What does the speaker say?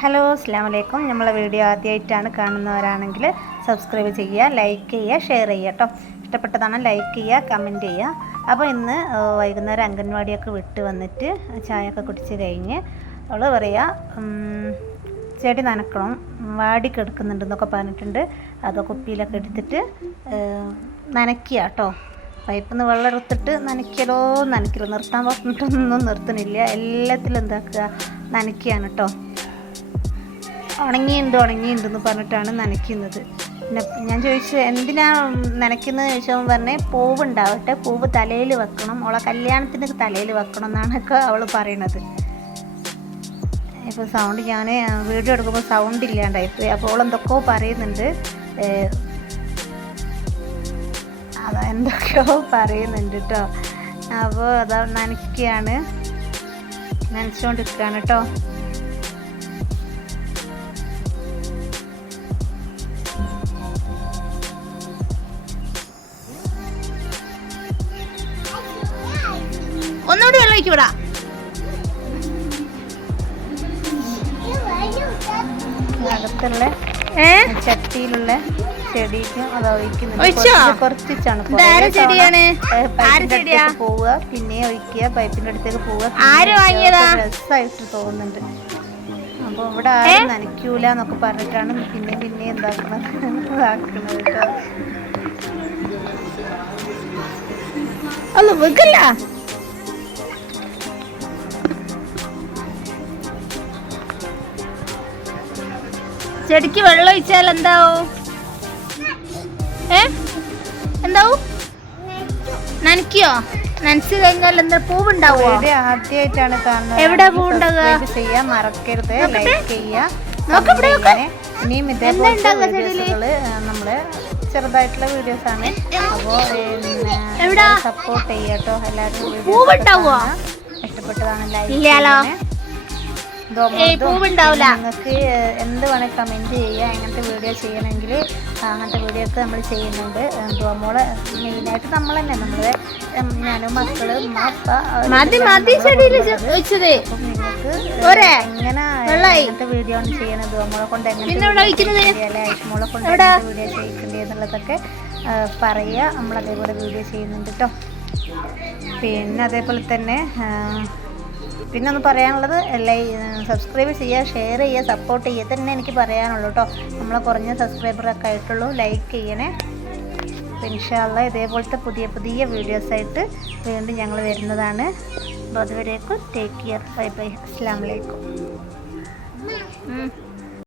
Hello അസ്സലാമു അലൈക്കും. നമ്മളെ വീഡിയോ ആദ്യമായിട്ടാണ് കാണുന്നവരാണെങ്കിൽ സബ്സ്ക്രൈബ് ചെയ്യുക, ലൈക്ക് ചെയ്യുക, ഷെയർ ചെയ്യുക കേട്ടോ. ഇഷ്ടപ്പെട്ടതാണ് ലൈക്ക് ചെയ്യുക, കമൻറ്റ് ചെയ്യുക. അപ്പോൾ ഇന്ന് വൈകുന്നേരം അംഗൻവാടിയൊക്കെ വിട്ട് വന്നിട്ട് ചായയൊക്കെ കുടിച്ച് കഴിഞ്ഞ് അവൾ പറയുക ചെടി നനക്കണം, വാടി കിടക്കുന്നുണ്ടെന്നൊക്കെ പറഞ്ഞിട്ടുണ്ട്. അത് കുപ്പിയിലൊക്കെ എടുത്തിട്ട് നനയ്ക്കുക കേട്ടോ. പൈപ്പിൽ നിന്ന് വെള്ളം എടുത്തിട്ട് നനയ്ക്കലോ നിർത്താൻ പറഞ്ഞിട്ടൊന്നും നിർത്തുന്നില്ല. എല്ലാത്തിലും എന്താക്കുക, നനയ്ക്കുകയാണ് കേട്ടോ. ഉണങ്ങിയുണ്ടെന്ന് പറഞ്ഞിട്ടാണ് നനയ്ക്കുന്നത്. പിന്നെ ഞാൻ ചോദിച്ചു എന്തിനാ നനയ്ക്കുന്നത് ചോദിച്ചവൻ പറഞ്ഞേ പൂവ് ഉണ്ടാവട്ടെ, പൂവ് തലയിൽ വെക്കണം, അവളെ കല്യാണത്തിന് തലയിൽ വെക്കണം എന്നാണൊക്കെ അവൾ പറയണത്. ഇപ്പോൾ സൗണ്ട് ഞാൻ വീഡിയോ എടുക്കുമ്പോൾ സൗണ്ട് ഇല്ലാണ്ടായിപ്പോയി. അപ്പോൾ അവളെന്തൊക്കെയോ പറയുന്നുണ്ട്, എന്തൊക്കെയോ പറയുന്നുണ്ട് കേട്ടോ. അപ്പോൾ അതാ നനച്ചുകൊണ്ടിരിക്കുകയാണ് കേട്ടോ. ഒന്നുകൂടി വെള്ളം ഒഴിക്കൂടാ. അകത്തുള്ള ചട്ടിയിലുള്ള ചെടിക്കും അത് ഒഴിക്കുന്നുണ്ട്. കുറച്ചാണ് പോവുക, പിന്നെ ഒഴിക്കുക, പൈപ്പിന്റെ അടുത്തേക്ക് പോവുക. രസമായിട്ട് തോന്നുന്നുണ്ട്. അപ്പൊ ഇവിടെ ആരും നനയ്ക്കൂല എന്നൊക്കെ പറഞ്ഞിട്ടാണ് പിന്നെ ഇതാക്കുന്നത് കേട്ടോ. അല്ല വെക്കല്ല, ചെടിക്ക് വെള്ളം ഒഴിച്ചാൽ എന്താവും? എന്താവും? നനയ്ക്കോ? നനച്ച് കഴിഞ്ഞാൽ എന്താ പൂവുണ്ടാവോ? ആദ്യമായിട്ടാണ് കാണുന്നത്. എവിടെ പൂവുണ്ടാവുക? ചെയ്യാൻ മറക്കരുത്, ലൈക്ക് ചെയ്യുക. ഇനിയും ഇതേപോലത്തെ വീഡിയോസുകള് നമ്മള് ചെറുതായിട്ടുള്ള വീഡിയോസ് ആണ്. അപ്പോൾ സപ്പോർട്ട് ചെയ്യാട്ടോ എല്ലാവരും. ഇഷ്ടപ്പെട്ടതാണ് ലൈക്ക്. നിങ്ങൾക്ക് എന്ത് വേണേൽ കമൻറ്റ് ചെയ്യുക. എങ്ങനത്തെ വീഡിയോ ചെയ്യണമെങ്കിൽ അങ്ങനത്തെ വീഡിയോ ഒക്കെ നമ്മൾ ചെയ്യുന്നുണ്ട്. മോളെ മെയിനായിട്ട് നമ്മൾ തന്നെ, നമ്മളെ ഞാനും മക്കള് നിങ്ങൾക്ക് എങ്ങനെ എങ്ങനത്തെ വീഡിയോ ആണ് ചെയ്യണത്, മോളെ കൊണ്ട് എങ്ങനെ ഐഷ്മോളെ കൊണ്ട് വീഡിയോ ചെയ്യിക്കണ്ടേ എന്നുള്ളതൊക്കെ പറയുക. നമ്മളതേപോലെ വീഡിയോ ചെയ്യുന്നുണ്ട് കേട്ടോ. പിന്നെ അതേപോലെ തന്നെ പിന്നെ ഒന്ന് പറയാനുള്ളത്, സബ്സ്ക്രൈബ് ചെയ്യുക, ഷെയർ ചെയ്യുക, സപ്പോർട്ട് ചെയ്യുക. തന്നെ എനിക്ക് പറയാനുള്ളൂ കേട്ടോ. നമ്മളെ കുറഞ്ഞ സബ്സ്ക്രൈബറൊക്കെ ആയിട്ടുള്ളൂ. ലൈക്ക് ചെയ്യണേ. ഇൻഷാ അല്ലാഹ് ഇതേപോലത്തെ പുതിയ വീഡിയോസായിട്ട് വീണ്ടും ഞങ്ങൾ വരുന്നതാണ്. അപ്പോൾ അതുവരേക്കും ടേക്ക് കെയർ. Bye bye. അസ്സലാമു അലൈക്കും.